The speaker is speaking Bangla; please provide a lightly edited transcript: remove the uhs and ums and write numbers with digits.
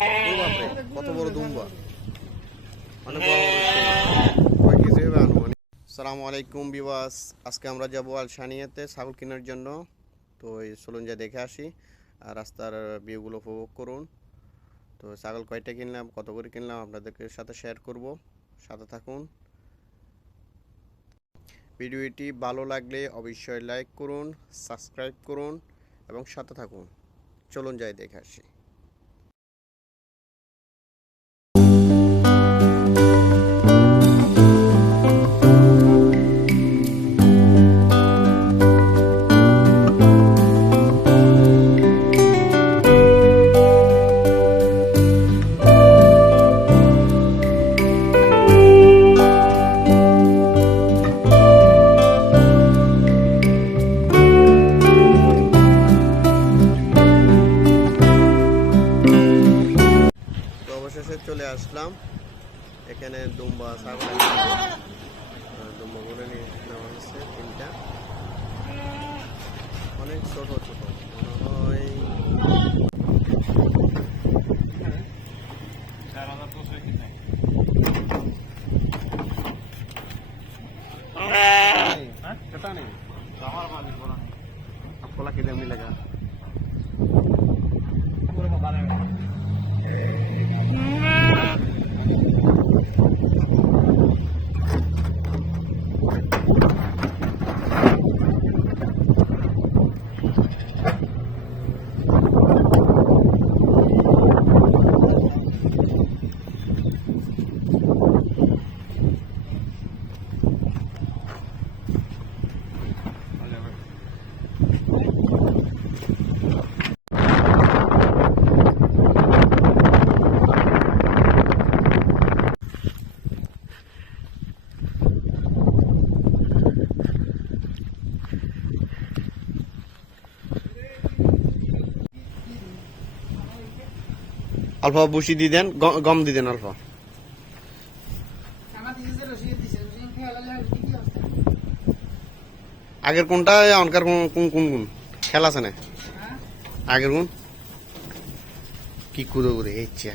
কত বড় দুম্বা, অনেক বড় বড় কেজি হবে আনুমানিক। আসসালামু আলাইকুম বিওয়াস, আজকে আমরা যাব আলশানিয়াতে ছাগল কেনার জন্য। তো চলুন যা দেখে আসি আর রাস্তার ভিউগুলো উপভোগ করুন। তো ছাগল কয়টা কিনলাম, কত করে কিনলাম আপনাদেরকে সাথে শেয়ার করব, সাথে থাকুন। ভিডিওটি ভালো লাগলে অবশ্যই লাইক করুন, সাবস্ক্রাইব করুন এবং সাথে থাকুন। চলুন যাই দেখে আসি। অবশেষে চলে আসলাম এখানে। দুম্বা ছাগল দুম্বা বলে নিয়ে নেওয়া হয়েছে তিনটা, অনেক ছোট ছোট, মনে হয় आपको ला किधर मिलेगा? अल्फा बुशी दी देन, गम दी देन अल्फा। আগের কোনটা অনকার কোন কোন কোন খেলা আছে না আগের কোন কি কুদো করে ইচ্ছা